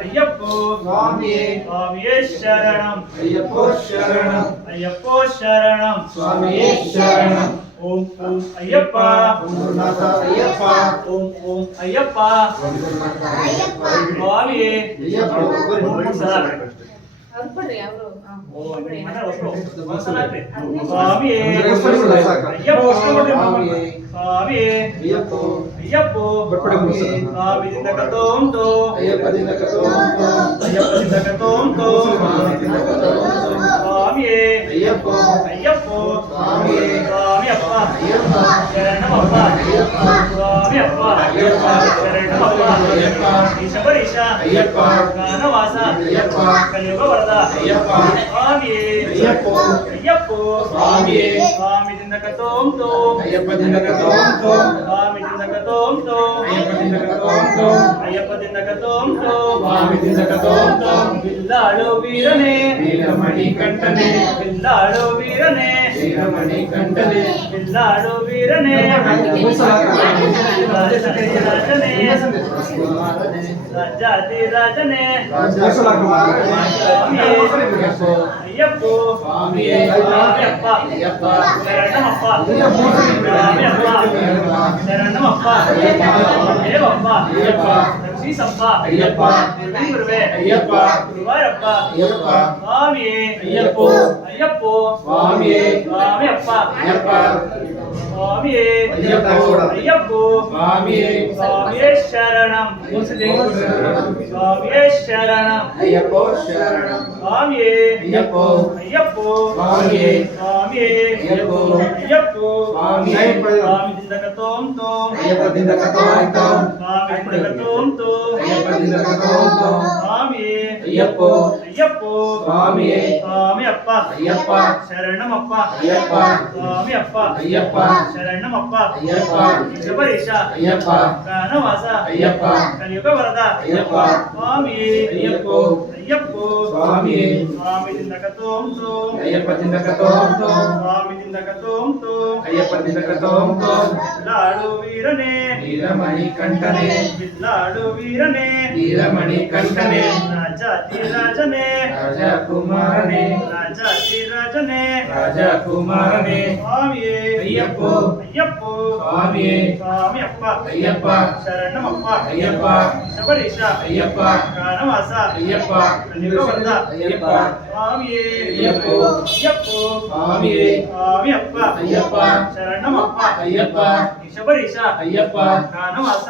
అయ్యప్పో స్వామియే శరణం అయ్యప్పో శరణం స్వామియే శరణం ఓం ఓం అయ్యప్ప అయ్యప్ప ఓం ఓం అయ్యప్ప స్వామియే బిల్లాడో వీరనే వీరమణి కంఠనే బిల్లాడో వీరనే వీరమణి కంఠనే బిల్లాడో వీరనే రాజాది రాజనే అయ్యప్పో అయ్యప్ప శరణమప్ప శరణమప్ప దేవప్ప శ్రీసప్ప అయ్యప్ప గురువే అయ్యప్ప గురువారప్ప అయ్యప్ప స్వామియే అయ్యప్పో అయ్యప్పో స్వామియే స్వామియప్ప అయ్యప్ప స్వామియే అయ్యప్పో అయ్యప్పో స్వామియే స్వామియే శరణం స్వామియే శరణం అయ్యప్పో శరణం స్వామియే అయ్యప్పో అయ్యప్పో స్వామియే స్వామియే అయ్యప్పో అయ్యప్పో స్వామియే స్వామి దిందకతోం తోం అయ్యప్ప దిందకతోం తోం స్వామి దిందకతోం తోం అయ్యప్ప దిందకతోం తోం స్వామియే అయ్యప్పో అయ్యప్పో స్వామియే స్వామియప్ప అయ్యప్ప శరణమప్ప అయ్యప్ప స్వామియప్ప అయ్యప్ప శరణమప్ప అయ్యప్ప శబరీష అయ్యప్ప కానవాస అయ్యప్ప కలియుగ వరద అయ్యప్ప స్వామియే అయ్యప్పో అయ్యప్పో స్వామియే స్వామి దిందకతోం తోం అయ్యప్ప దిందకతోం తోం స్వామి దిందకతోం తోం అయ్యప్ప దిందకతోం తోం బిల్లాడు వీరనే వీరమణి కంఠనే బిల్లాడు వీరనే వీరమణి కంఠనే రాజాది రాజనే రాజా కుమారనే రాజాది రాజనే రాజా కుమారనే స్వామియే అయ్యప్పో అయ్యప్పో స్వామియే స్వామియప్ప అయ్యప్ప శరణమప్ప అయ్యప్ప శబరీష అయ్యప్ప కానవాస అయ్యప్ప కలియుగ వరద అయ్యప్ప స్వామియే అయ్యప్పో అయ్యప్పో స్వామియే స్వామియప్ప అయ్యప్ప శరణమప్ప అయ్యప్ప శబరీష అయ్యప్ప కానవాస